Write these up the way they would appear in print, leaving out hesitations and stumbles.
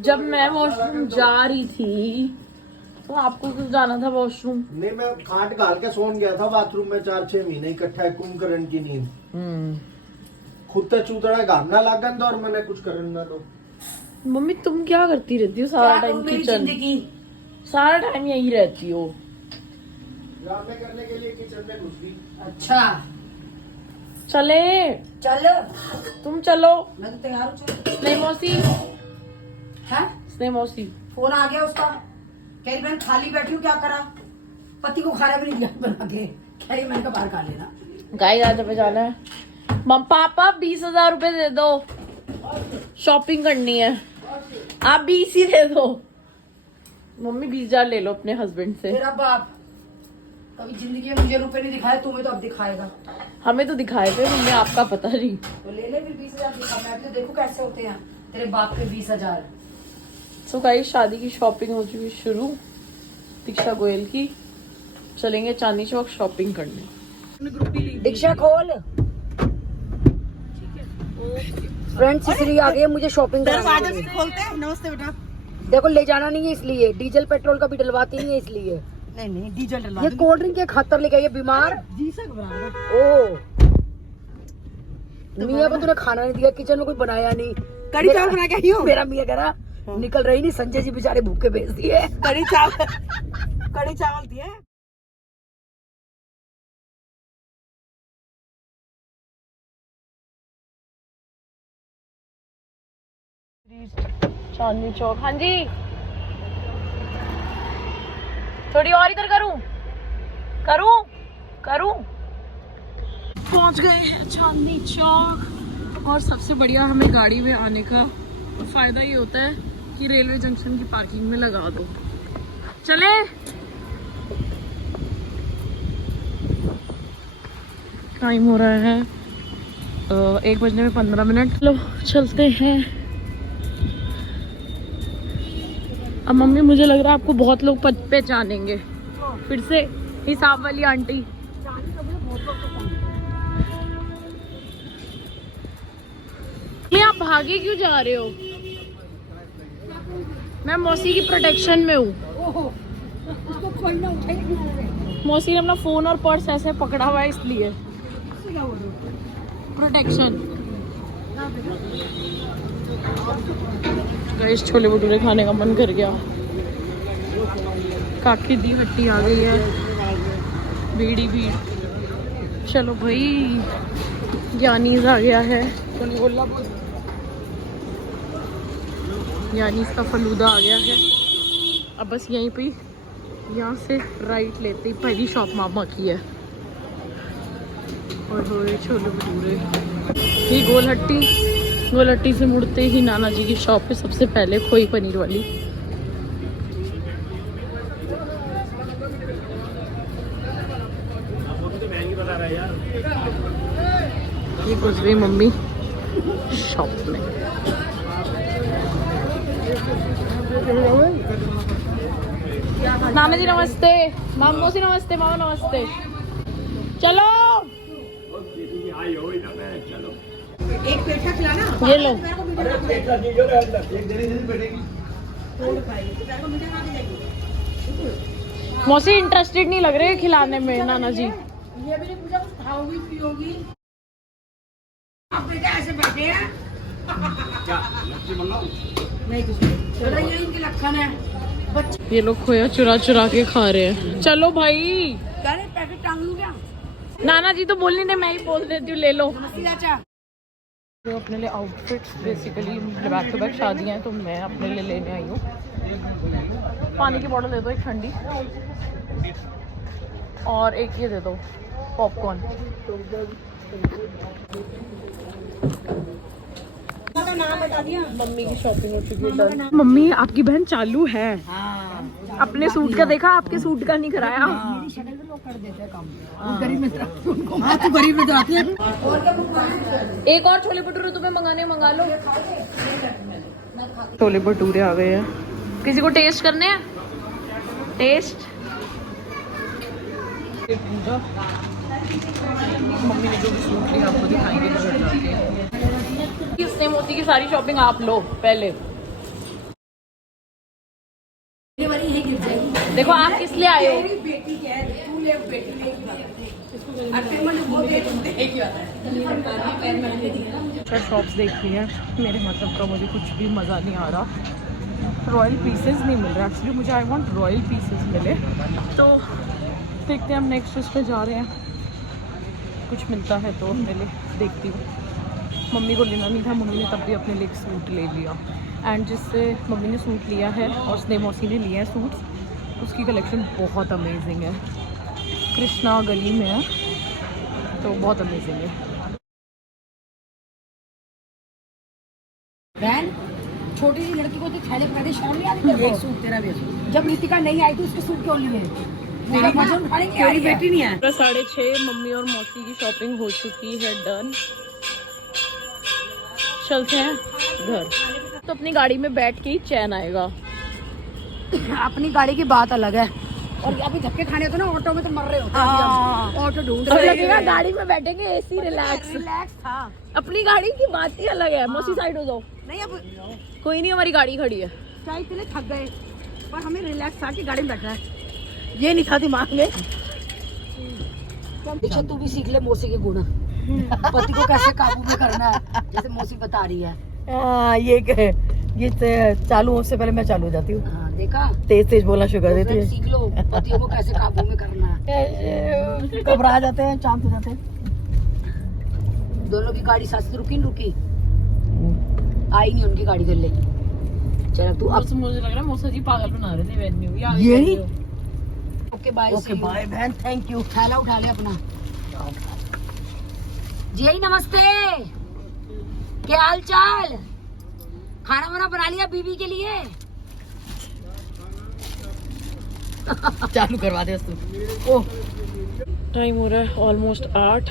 जब मैं वॉशरूम जा रही थी तो आपको क्यों जाना था वॉशरूम? नहीं, मैं खाट घाल के सोन गया था बाथरूम में 4-6 महीने इकट्ठा है कुंभकर्ण की नींद। खुद तो चूतड़ा घामना लागन दो और मैंने कुछ करना तो। मम्मी तुम क्या करती रहती हो सारा टाइम किचन? सारा टाइम यही रहती हो। ड्रामे करने के लिए किचन में घुस गई। अच्छा चले चल, तुम चलो। मैं तो तैयार हूँ। स्नेह मौसी है स्नेह मौसी फोन आ गया उसका, कह रही मैं खाली बैठी हूँ क्या करा, पति को खाना भी नहीं दिया बना के, कह रही मैंने कहा बाहर खा लेना। गाइस आज पे जाना है। मम पापा 20,000 रुपए दे दो, शॉपिंग करनी है। आप 20 ही दे दो। मम्मी 20,000 ले लो अपने हस्बैंड से। तेरा बाप कभी जिंदगी में मुझे रुपए नहीं दिखाए, तुम्हें तो अब दिखाएगा। हमें तो दिखाए थे, मम्मी आपका पता नहीं। तो ले ले फिर 20,000 दिखा, मैं तो देखो कैसे होते हैं तेरे बाप के 20,000। सो गाइस शादी की शॉपिंग हो चुकी शुरू दीक्षा गोयल की। चलेंगे चांदनी चौक शॉपिंग करने। दीक्षा खोल, फ्रेंड्स इसलिए आ गए मुझे शॉपिंग दरवाजा से खोलते हैं। नमस्ते बेटा। देखो ले जाना नहीं है इसलिए, डीजल पेट्रोल का भी डलवाती नहीं है इसलिए। नहीं डीजल डलवा ये कोल्ड ड्रिंक के खातर लेके आई है बीमार। जी से घबरा। ओ मियाँ को तूने खाना नहीं दिया, किचन में कुछ बनाया नहीं, कड़ी चावल बना के आई हो। मेरा मियाँ कह रहा निकल रही नहीं, संजय जी बेचारे भूखे भेज दिए। कड़ी चावल दिए। चांदनी चौक। हाँ जी थोड़ी और इधर करूं पहुंच गए हैं चांदनी चौक। और सबसे बढ़िया हमें गाड़ी में आने का फायदा ये होता है कि रेलवे जंक्शन की पार्किंग में लगा दो। चले टाइम हो रहा है 1:15। लो चलते हैं। अब मम्मी मुझे लग रहा है आपको बहुत लोग पहचानेंगे फिर से, हिसाब वाली आंटी। मैं आप भागे क्यों जा रहे हो? मैं मौसी की प्रोटेक्शन में हूँ। मौसी ने अपना फोन और पर्स ऐसे पकड़ा हुआ है इसलिए प्रोटेक्शन। गाइस छोले भटूरे खाने का मन कर गया। काकी दी हट्टी आ गई है, बीड़ी भीड़। चलो भाई ज्ञानीज आ गया है, ज्ञानीज का फलूदा आ गया है। अब बस यहीं पे यहाँ से राइट लेते ही पहली शॉप मामा की है। और छोले भटूरे ये गोल हट्टी से मुड़ते ही नाना जी की शॉप पे सबसे पहले खोई पनीर वाली। ये घुस गई मम्मी शॉप में। नाना जी नमस्ते, मामो जी नमस्ते, मामा नमस्ते। चलो एक पेठा खिलाना। ये लो। मौसी इंटरेस्टेड नहीं लग रहे खिलाने में नाना जी। ये भी नहीं पूछा कुछ खाओगी पियोगी, आप बेटा ऐसे बैठे हैं। नहीं कुछ नहीं, ये इनके लक्षण है। बच्चे ये लोग खोया चुरा चुरा के खा रहे हैं। चलो भाई पैकेट टांग लूं क्या? नाना जी तो बोलनी नहीं, मैं ही बोल देती हूँ ले लो। चाचा तो अपने लिए outfits basically back to back शादियाँ हैं तो मैं अपने लिए लेने आई हूँ। पानी की बोतल दे दो एक ठंडी, और एक ये दे दो पॉपकॉर्न। नाम बता दिया। मम्मी की शॉपिंग हो चुकी है डन। मम्मी आपकी बहन चालू है। अपने सूट का देखा, आपके सूट का नहीं कराया। शक्ल पे लोग कर देते हैं काम। गरीब मित्र तू गरीब मित्र आती है। एक और छोले भटूरे तुम्हें मंगाने मंगा लो। छोले भटूरे आ गए हैं, किसी को टेस्ट करने हैं? टेस्ट मम्मी ने जो भी सूट लिया आपको दिखाएंगे घर जाके। इसने मोती की सारी शॉपिंग आप लो पहले। देखो आप किस लिए आए हो? तेरी बेटी के है, तू ले बेटी ले की बात है। और फिर मैंने वो दे तुम दे की बात है। शॉप्स देख ली है, मेरे मतलब का मुझे कुछ भी मज़ा नहीं आ रहा। रॉयल पीसेस नहीं मिल रहा एक्चुअली, मुझे आई वांट रॉयल पीसेस मिले। तो देखते हैं हम नेक्स्ट उस पे जा रहे हैं, कुछ मिलता है तो मिले, देखती हूँ। मम्मी को लेना नहीं था, मम्मी ने तब भी अपने लिए एक सूट ले लिया। एंड जिससे मम्मी ने सूट लिया है और स्नेह मौसी ने लिया है सूट्स, उसकी कलेक्शन बहुत अमेजिंग है। कृष्णा गली में है तो बहुत अमेजिंग है। बहन छोटी सी लड़की को तो थैले पकड़े शर्म नहीं आती तेरे को? सूट तेरा भी जब नीतिका नहीं आई थी उसके सूट क्यों लिए? तेरी बेटी नहीं है। 6:30 मम्मी और मौसी की शॉपिंग हो चुकी है डन। चलते हैं घर। तो अपनी गाड़ी में बैठ के ही चैन आएगा। अपनी गाड़ी की बात अलग है, और अभी धक्के खाने तो ना ऑटो में तो मर रहे होते हैं। ऑटो ढूंढ तो रहे लगेगा गाड़ी में बैठेंगे एसी रिलैक्स। रिलैक्स था। अपनी गाड़ी की बात ही अलग है। मौसी साइड हो जाओ। नहीं अब कोई नहीं, हमारी गाड़ी खड़ी है। चाय के लिए थक गए, पर हमें रिलैक्स था कि गाड़ी में बैठना है, ये नहीं था दिमाग में। पीछे तू भी सीख ले मौसी के गुण, पति को कैसे काबू में करना है, जैसे मौसी बता रही है। ये चालू होने से पहले मैं चालू हो जाती हूँ। हाँ, देखा, तेज तेज बोलना शुरू कर देती है। सीख लो पतियों को कैसे काबू में करना है। घबरा जाते हैं, शांत हो जाते हैं। दोनों की गाड़ी साथ रुकी न रुकी, आई नहीं उनकी गाड़ी कर ले। चल तू अब मुझे लग रहा है मौसा जी पागल बना रहे थे वेन्यू। यही ओके बाय। ओके बाय बहन, थैंक यू। थैला उठा ले अपना। जी नमस्ते, क्या हाल चाल? खाना वाना बना लिया बीवी के लिए? चालू करवा दे तू। ओह टाइम हो रहा है ऑलमोस्ट 8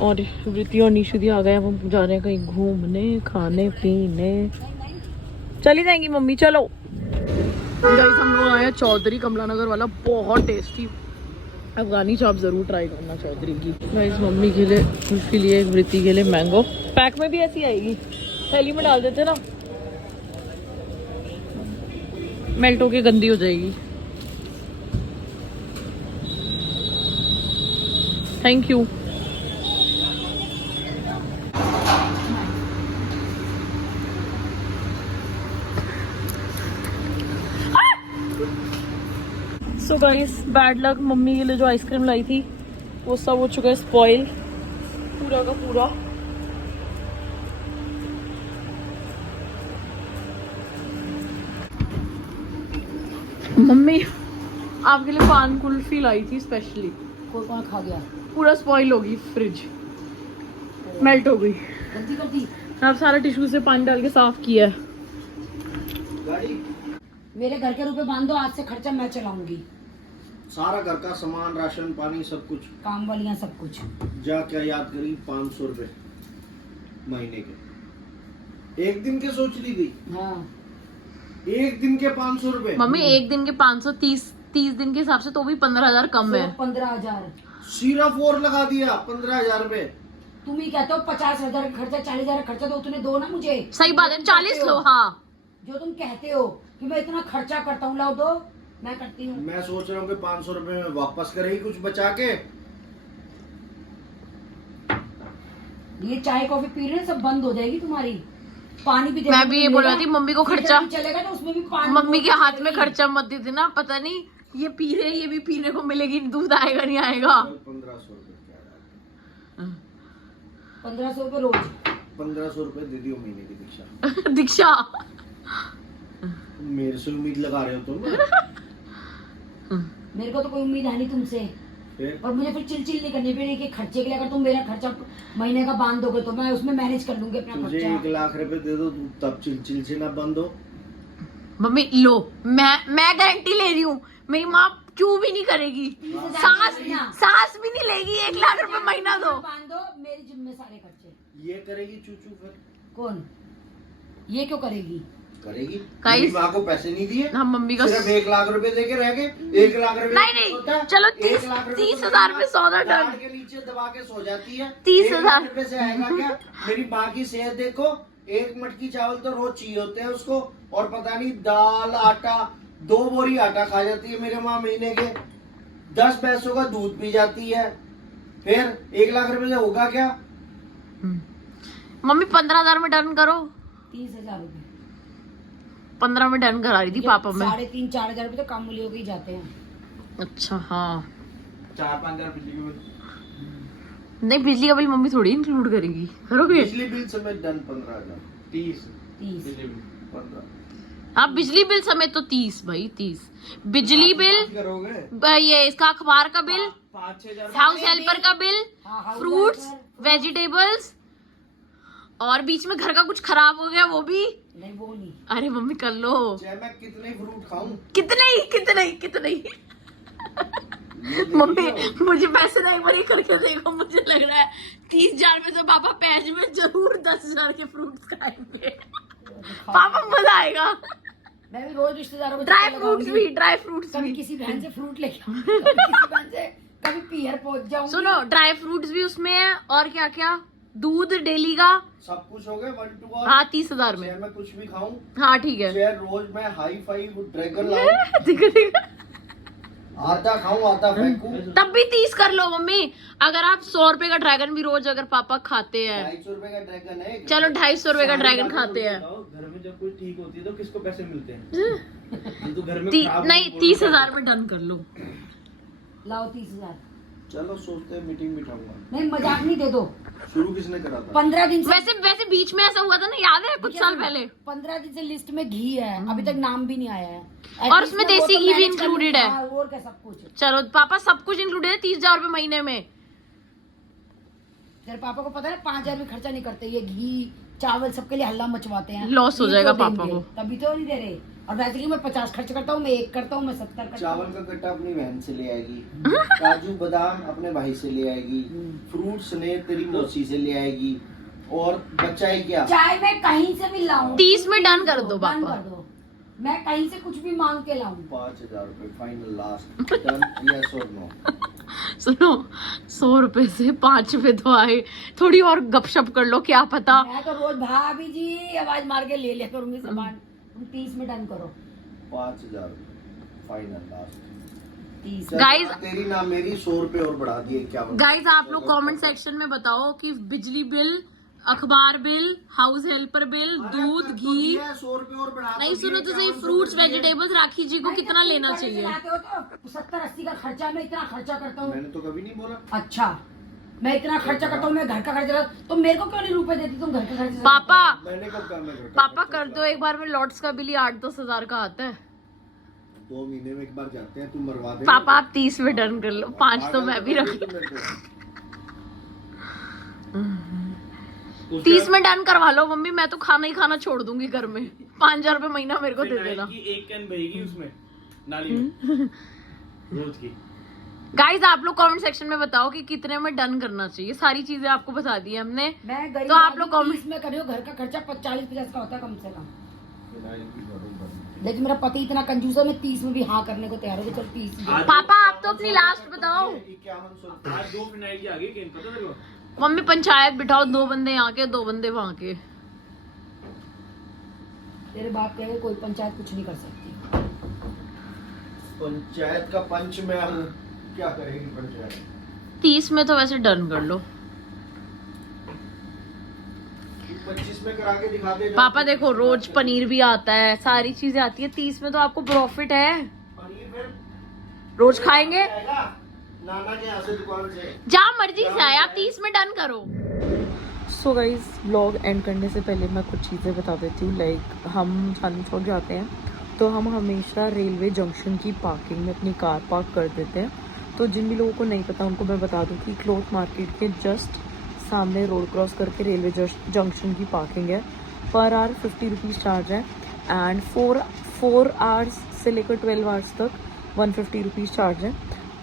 और वृत्ति और निशु दी आ गए। हम जा रहे हैं कहीं घूमने, खाने पीने। चली जाएंगी मम्मी, चलो। गाइस हम लोग आए हैं चौधरी कमला नगर वाला, बहुत टेस्टी अफगानी चाप जरूर ट्राई करना चौधरी की। गाइस मम्मी के लिए, उसके लिए, वृत्ति के लिए मैंगो पैक में भी ऐसी आएगी, थैली में डाल देते ना, मेल्ट होके गंदी हो जाएगी। Thank you. So guys bad luck, mummy के लिए जो आइसक्रीम लाई थी वो सब हो चुका है स्पॉइल पूरा का पूरा। मम्मी आपके लिए पान कुल्फी लाई थी स्पेशली, कोई कौन खा गया? पूरा स्पॉइल होगी, फ्रिज मेल्ट हो गई। गलती कर दी। अब सारा टिश्यू से पानी डाल के साफ किया है। गाड़ी मेरे घर के रुपए बांध दो, आज से खर्चा मैं चलाऊंगी। सारा घर का सामान, राशन पानी सब कुछ, काम वालियां सब कुछ। जा क्या याद करी, 500 रुपए महीने के। एक दिन के सोच रही थी, हाँ एक दिन के 500 रुपए। मम्मी एक दिन के 530 दिन के हिसाब से तो भी 15,000 कम है। 15,000 सिर्फ और लगा दिया 15,000 रुपए। तुम ही कहते हो 50,000 का खर्चा, 40,000 का खर्चा, तो उतने दो ना मुझे। सही बात है, 40 लो। हाँ जो तुम कहते हो कि मैं इतना खर्चा करता हूँ, लाओ दो, मैं करती हूँ। मैं सोच रहा हूँ कि 500 रुपए में वापस करेगी कुछ बचा के। ये चाय कॉफी पी रहे हैं, सब बंद हो जाएगी तुम्हारी। पानी भी मैं भी ये बोल रही थी, मम्मी को खर्चा, चलेगा तो उसमें भी पानी, मम्मी के हाथ में खर्चा मत दे देना, पता नहीं ये पी रहे, ये भी पीने को मिलेगी, दूध आएगा नहीं आएगा। 1500 रुपए 1500 रुपए रोज। 1500 रुपए दे दियो महीने की दीक्षा। दीक्षा मेरे से उम्मीद लगा रहे हो तुम। मेरे को तो कोई उम्मीद है नहीं तुमसे, फिर और मुझे फिर चिलचिल नहीं करनी पड़ेगी कि खर्चे के लिए। अगर तुम मेरा खर्चा महीने का बांध दोगे तो मैं उसमें मैनेज कर लूंगी अपना तुझे खर्चा। 1 लाख रुपए दे दो, तब चिल से ना बंद हो। मम्मी लो, मैं गारंटी ले रही हूँ, मेरी माँ क्यों भी नहीं करेगी, सांस भी नहीं लेगी। 1 लाख रुपए महीना दो, बांध दो, मेरी जिम्मे सारे खर्चे। ये करेगी चूचू, फिर कौन? ये क्यों करेगी? करेगी। गाइस, मेरी माँ को पैसे नहीं दिए, हम मम्मी का सिर्फ 1 लाख रुपए देके रह गए। 1 लाख रुपए नहीं, चलो 30,000 में सौदा डन। कार्ड के नीचे दबा के सो जाती है। 30,000 रुपए से आएगा क्या? मेरी माँ की सेहत देखो, 1 मटकी चावल तो रोज चाहिए होते हैं उसको, और पता नहीं दाल आटा 2 बोरी आटा खा जाती है मेरे माँ महीने के, 10 पैसों का दूध पी जाती है, फिर 1 लाख रुपए से होगा क्या? मम्मी 15,000 में डन करो। 30,000 रुपए 15 में डन करा रही थी पापा में। 3,500-4,000 रुपए तो कम मूल्य हो के ही जाते हैं। अच्छा हाँ 4-5 बिजली के बिल, नहीं बिजली का बिल मम्मी थोड़ी इंक्लूड करेगी, करोगे? बिजली बिल समेत डन 15,000। 30 15 हाँ बिजली बिल समेत तो 30 भाई 30। बिजली बिल, करोगे ये इसका अखबार का बिल, 5-6 हाउस हेल्पर का बिल, हाँ, हाउस फ्रूट्स हेल्पर। वेजिटेबल्स, और बीच में घर का कुछ खराब हो गया वो भी। नहीं वो नहीं। अरे मम्मी कर लो। चाहे मैं कितने फ्रूट खाऊं, कितने ही मम्मी मुझे पैसे ना एक बार ही करके देखो, मुझे लग रहा है 30,000 में तो पापा पैज में जरूर 10,000 के फ्रूट्स खाएंगे। पापा मजा आएगा। मैं भी रोज रिश्तेदारों को ड्राई चक्कर फ्रूट्स लगाऊंगी। भी, ड्राई फ्रूट्स कभी भी। किसी बहन से फ्रूट लेके आऊंगी, कभी किसी बहन से कभी पीहर पहुंच जाऊंगी। सुनो ड्राई फ्रूट्स भी उसमें है, और क्या क्या, दूध डेली का। सब कुछ हो गया 1 to 1। हाँ 30,000 में। चाहे मैं कुछ भी खाऊं, हाँ ठीक है। चाहे रोज मैं हाई फाई ड्रैगन लाऊं, ठीक है आधा खाऊं आधा फेंकूं, तब भी 30 कर लो मम्मी। अगर आप 100 रुपए का ड्रैगन भी रोज अगर पापा खाते हैं, 250 रुपए का ड्रैगन है। चलो 250 रुपए का ड्रैगन खाते हैं। घर में जब कोई ठीक होती है तो किसको पैसे मिलते हैं? ये तो घर में खराब नहीं 30,000 में डन कर लो। लाओ 30,000। चलो सोचते हैं मीटिंग बिठाऊंगा। नहीं मजाक नहीं, दे दो। शुरू किसने करा था? 15 दिन से वैसे बीच में ऐसा हुआ था ना, याद है कुछ साल पहले? 15 दिन से लिस्ट में घी है, अभी तक नाम भी नहीं आया है। और उसमें At least देसी वो तो घी भी manage कर included लूंगी। है। हाँ, और क्या सब कुछ। चलो पापा सब कुछ इंक्लूडेड है 30,000 रुपए महीने में। तेरे पापा को पता है 5,000 भी खर्चा नहीं करते, ये घी चावल सबके लिए हल्ला मचवाते हैं। Loss हो ये जाएगा क्यों पापा देंगे? को। तभी तो नहीं दे रहे। और वैसे कि मैं 50 खर्च करता हूँ, मैं 1 करता हूँ, मैं 70 करता चावल हूँ। का कट्टा अपनी बहन से ले आएगी, काजू बादाम अपने भाई से ले आएगी, फ्रूट्स ने तेरी मौसी से ले आएगी, और बच्चा ही क्या? चाहे मैं कहीं से भी लाऊं, 30 में डन कर दो डन पापा। कर दो। मैं कहीं से कुछ भी मांग के लाऊं। 5,000 रुपए फाइनल लास्ट डन, यस और नो? सुनो 100 रुपए से 5 रुपए तो आए, थोड़ी और गपशप कर लो, क्या पता। मैं तो रोज भाभी जी आवाज मार के ले लिया करूंगी सामान। तुम 30 में डन करो। 5,000 फाइनल लास्ट। 30। Guys- तेरी ना मेरी 100 रुपए और बढ़ा दिए क्या? गाइज आप लोग कमेंट सेक्शन में बताओ कि बिजली बिल, अखबार बिल, हाउस हेल्पर बिल, दूध, घी, 100 रुपए और बढ़ा नहीं सुनो तो सही, फ्रूट्स वेजिटेबल्स राखी जी को कितना लेना चाहिए? लाते हो तो 70-80 का खर्चा, मैं इतना खर्चा करता हूँ। मैंने तो कभी नहीं बोला। अच्छा मैं इतना खर्चा करता हूँ, मैं घर का खर्चा, तो मेरे को क्यों नहीं रुपए देती तुम घर का खर्चा? पापा मैंने कब कहा मैं घर का पापा खर्चा कर दो एक बार में, लॉट्स का बिल ही 8-10 हजार का आता है। 2 महीने में एक बार जाते हैं, तुम मरवा दे। पापा आप 30 में डन कर लो, 5 तो मैं भी रख। 30 में डन करवा लो मम्मी, मैं तो खाना ही खाना छोड़ दूंगी घर में। 5,000 रुपए महीना मेरे को दे देना। की एक कैन बहेगी उसमें नाली में रोज की। गाइज आप लोग कमेंट सेक्शन में बताओ कि कितने में डन करना चाहिए। सारी चीजें आपको बता दी हमने। मैं गरीब तो आप आदमी लोग comment- 30 में करियो, घर का खर्चा 40-50 का होता है कम से कम। लेकिन मेरा पति इतना कंजूस है, मैं 30 में भी हाँ करने को तैयार हूँ। चल 30। पापा आप तो अपनी लास्ट बताओ। आज 2 फिनाइल की आ गई कैन, पता तेरे को? मम्मी पंचायत बिठाओ, 2 बंदे यहाँ के 2 बंदे वहाँ के। तेरे बाप कहे कोई पंचायत कुछ नहीं कर सकती। पंचायत का पंच में हम क्या करेगी पंचायत? 30 में तो वैसे डन कर लो। 25 में करा के दिखा दे। पापा देखो रोज पनीर भी आता है, सारी चीजें आती है। 30 में तो आपको प्रॉफिट है, पनीर फिर रोज खाएंगे। आएगा नाना के यहाँ से दुकान से। जहाँ मर्जी से आए, आप 30 में डन करो। सो गाइज व्लॉग एंड करने से पहले मैं कुछ चीज़ें बता देती हूँ। लाइक हम चांदनी चौक जाते हैं तो हम हमेशा रेलवे जंक्शन की पार्किंग में अपनी कार पार्क कर देते हैं। तो जिन भी लोगों को नहीं पता उनको मैं बता दूँ कि क्लॉथ मार्केट के जस्ट सामने रोड क्रॉस करके रेलवे जंक्शन की पार्किंग है। पर आवर 50 रुपीज़ चार्ज है, एंड 4 आवर्स से लेकर 12 आवर्स तक 150 रुपीज़ चार्ज है।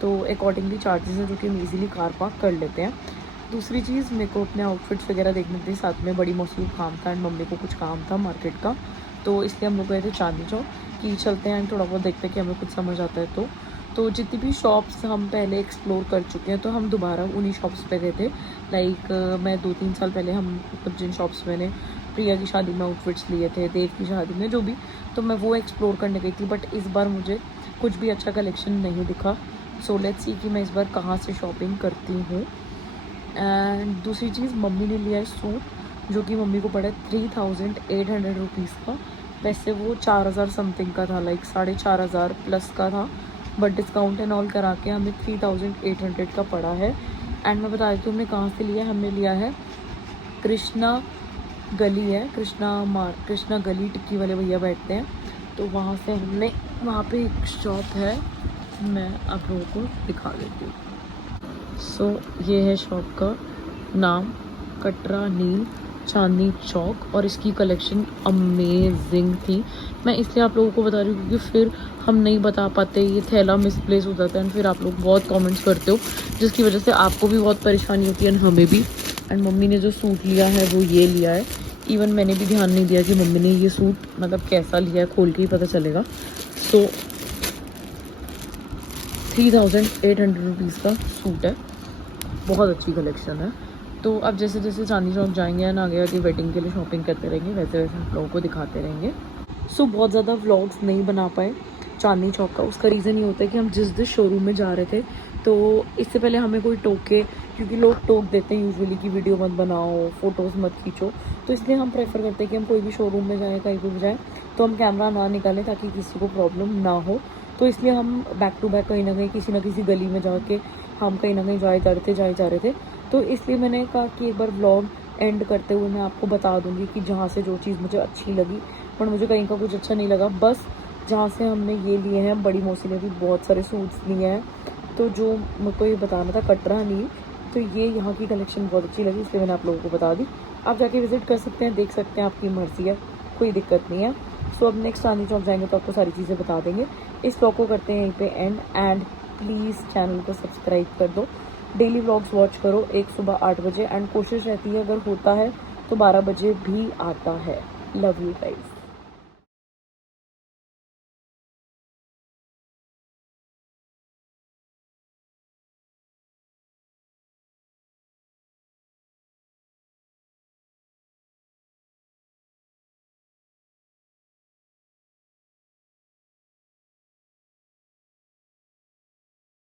तो अकॉर्डिंगली चार्जेस हैं जो कि हम ईजिली कार पार्क कर लेते हैं। दूसरी चीज़, मेरे को अपने आउटफिट्स वगैरह देखने थे, साथ में बड़ी मौसू काम था एंड मम्मी को कुछ काम था मार्केट का, तो इसलिए हम लोग गए थे चांदनी चौक कि चलते हैं एंड थोड़ा बहुत देखते हैं कि हमें कुछ समझ आता है। तो जितनी भी शॉप्स हम पहले एक्सप्लोर कर चुके हैं तो हम दोबारा उन्हीं शॉप्स पे गए थे। लाइक मैं 2-3 साल पहले हम मतलब जिन शॉप्स मैंने प्रिया की शादी में आउटफिट्स लिए थे, देव की शादी में, जो भी, तो मैं वो एक्सप्लोर करने गई थी। बट इस बार मुझे कुछ भी अच्छा कलेक्शन नहीं दिखा। सो लेट्स सी कि मैं इस बार कहाँ से शॉपिंग करती हूँ। एंड दूसरी चीज़, मम्मी ने लिया है सूट जो कि मम्मी को पड़ा 3800 रुपीज़ का। वैसे वो 4000 समथिंग का था, लाइक 4500 प्लस का था, बट डिस्काउंट एंड ऑल करा के हमें 3800 का पड़ा है। एंड मैं बता देती हूँ हमने कहाँ से लिया है। हमने लिया है कृष्णा गली है, कृष्णा गली, टिक्की वाले भैया बैठते हैं, तो वहाँ से हमने, वहाँ पे एक शॉप है, मैं आप लोगों को दिखा देती हूँ। सो ये है शॉप का नाम, कटरा नील चांदनी चौक, और इसकी कलेक्शन अमेजिंग थी। मैं इसलिए आप लोगों को बता रही हूँ क्योंकि फिर हम नहीं बता पाते, ये थैला मिसप्लेस हो जाता है एंड फिर आप लोग बहुत कमेंट्स करते हो, जिसकी वजह से आपको भी बहुत परेशानी होती है एंड हमें भी। एंड मम्मी ने जो सूट लिया है वो ये लिया है। इवन मैंने भी ध्यान नहीं दिया कि मम्मी ने ये सूट मतलब कैसा लिया है, खोल के ही पता चलेगा। सो 3800 रुपीज़ का सूट है, बहुत अच्छी कलेक्शन है। तो अब जैसे जैसे चांदनी चौक जाएंगे एंड आगे आगे वेडिंग के लिए शॉपिंग करते रहेंगे, वैसे वैसे आप लोगों को दिखाते रहेंगे। सो बहुत ज़्यादा व्लॉग्स नहीं बना पाए चांदनी चौक का। उसका रीज़न ये होता है कि हम जिस शोरूम में जा रहे थे, तो इससे पहले हमें कोई टोके, क्योंकि लोग टोक देते हैं यूजुअली कि वीडियो मत बनाओ, फ़ोटोज़ मत खींचो, तो इसलिए हम प्रेफर करते हैं कि हम कोई भी शोरूम में जाएँ, कहीं पर भी जाएँ, तो हम कैमरा ना निकालें ताकि किसी को प्रॉब्लम ना हो। तो इसलिए हम बैक टू बैक कहीं ना कहीं किसी न किसी गली में जाके हम कहीं ना कहीं जाए जा रहे थे। तो इसलिए मैंने कहा कि एक बार व्लॉग एंड करते हुए मैं आपको बता दूंगी कि जहाँ से जो चीज़ मुझे अच्छी लगी, पर मुझे कहीं का कुछ अच्छा नहीं लगा। बस जहाँ से हमने ये लिए हैं, बड़ी मौसी ने भी बहुत सारे सूट्स लिए हैं, तो जो मेरे को ये बताना था कटरा नील, तो ये यहाँ की कलेक्शन बहुत अच्छी लगी, इसलिए मैंने आप लोगों को बता दी। आप जाके विजिट कर सकते हैं, देख सकते हैं, आपकी मर्ज़ी है, कोई दिक्कत नहीं है। सो अब नेक्स्ट चांदनी चौक जाएंगे तो आपको सारी चीज़ें बता देंगे। इस व्लॉग को करते हैं यहीं पे एंड प्लीज़ चैनल को सब्सक्राइब कर दो, डेली व्लॉग्स वॉच करो, एक सुबह 8 बजे, एंड कोशिश रहती है अगर होता है तो 12 बजे भी आता है। Love you guys.